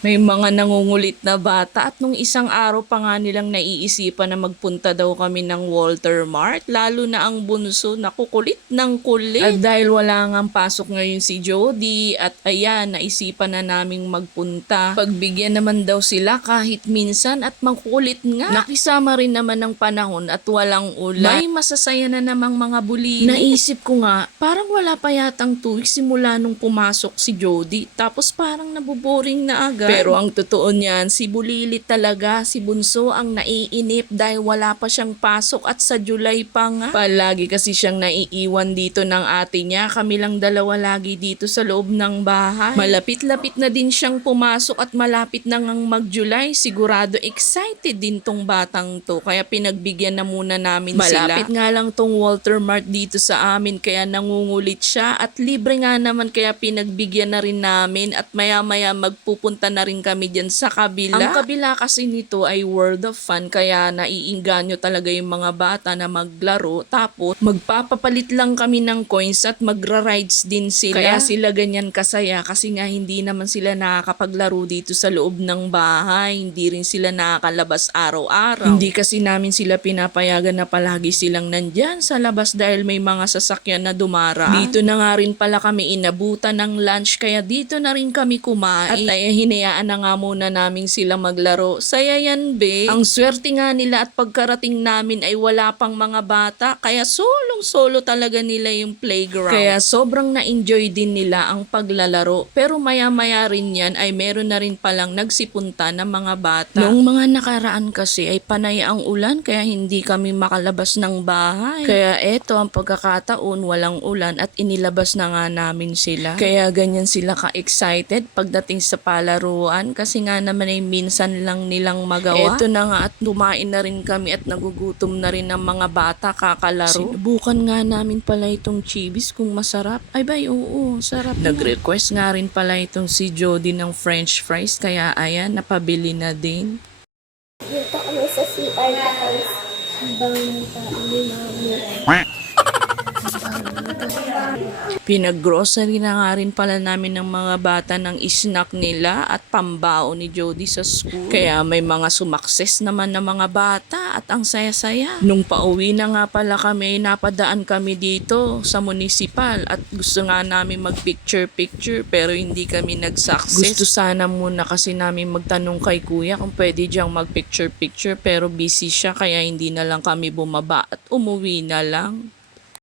May mga nangungulit na bata at nung isang araw pa nga nilang naiisipan na magpunta daw kami ng Walter Mart, lalo na ang bunso, nakukulit ng kulit. At dahil wala ngang pasok ngayon si Jody at ayan, naisipan na naming magpunta. Pagbigyan naman daw sila kahit minsan at makukulit nga. Nakisama rin naman ng panahon at walang ulan. May masasaya na namang mga buli. Naisip ko nga, parang wala pa yatang 2 weeks simula nung pumasok si Jody. Tapos parang naboboring na agad. Pero ang totoo niyan, si Bulilit talaga, si Bunso ang naiinip dahil wala pa siyang pasok at sa July pa nga. Palagi kasi siyang naiiwan dito ng ate niya. Kami lang dalawa lagi dito sa loob ng bahay. Malapit-lapit na din siyang pumasok at malapit na ngang mag-July. Sigurado excited din tong batang to. Kaya pinagbigyan na muna namin sila. Malapit nga lang tong Walter Mart dito sa amin kaya nangungulit siya at libre nga naman kaya pinagbigyan na rin namin at maya-maya magpupunta na rin kami dyan sa kabila. Ang kabila kasi nito ay World of Fun kaya naiinganyo talaga yung mga bata na maglaro tapos magpapapalit lang kami ng coins at magra-rides din sila. Kaya sila ganyan kasaya kasi nga hindi naman sila nakakapaglaro dito sa loob ng bahay. Hindi rin sila nakakalabas araw-araw. Hindi kasi namin sila pinapayagan na palagi silang nandyan sa labas dahil may mga sasakyan na dumara. Dito na nga rin pala kami inabutan ng lunch kaya dito na rin kami kumain. At ay hinayaan na nga muna namin sila maglaro. Saya yan, be. Ang swerte nga nila at pagkarating namin ay wala pang mga bata kaya solong-solo talaga nila yung playground. Kaya sobrang na-enjoy din nila ang paglalaro. Pero maya-maya rin yan ay meron na rin palang nagsipunta ng mga bata. Noong mga nakaraan kasi ay panay ang ulan kaya hindi kami makalabas ng bahay. Kaya eto ang pagkakataon walang ulan at inilabas na nga namin sila. Kaya ganyan sila ka-excited pagdating sa palaruan kasi nga naman ay minsan lang nilang magawa. Eto na nga at dumain na rin kami at nagugutom na rin ng mga bata kakalaro. Sinubukan nga namin pala itong chibis kung masarap. Ay bay, oo, sarap. Nag-request nga rin pala itong si Jody ng french fries kaya ayan, napabili na din. Dito kami sa CR guys. Habang nagkain namin. Pinag-grocery na nga rin pala namin ng mga bata ng snack nila at pambao ni Jody sa school. Kaya may mga sumakses naman ng mga bata at ang saya-saya. Nung pauwi na nga pala kami, napadaan kami dito sa municipal at gusto nga namin mag-picture-picture pero hindi kami nag-success. Gusto sana muna kasi namin magtanong kay kuya kung pwede diyang mag-picture-picture pero busy siya kaya hindi na lang kami bumaba at umuwi na lang.